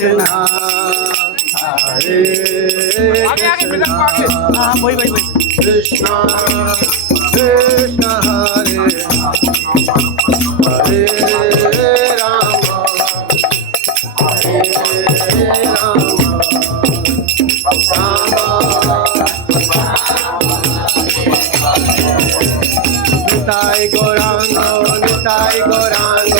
कृष्णा हरे कृष्णा कृष्णा कृष्णा हरे हरे राम हरे राम निताय गौरांग निताय गौरांग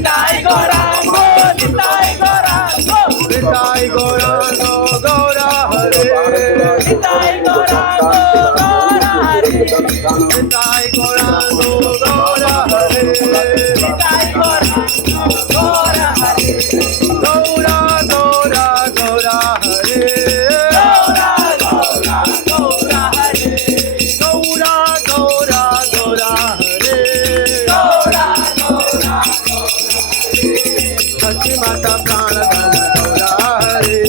निताय गौरांग निताय गौरांग निताय गौरांग गौरा हरे निताय गौरांग गौरा हरे गौरा गौरा गौरा हरे गौरा गौरा गौरा हरे सची माता प्राण धन गौरा हरे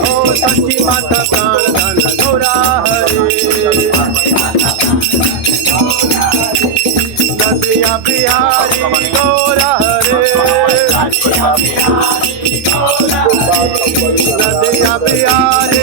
ओ सची माता प्राण धन गौरा हरे नदिया बिहारी गौरा हरे नदिया बिहारी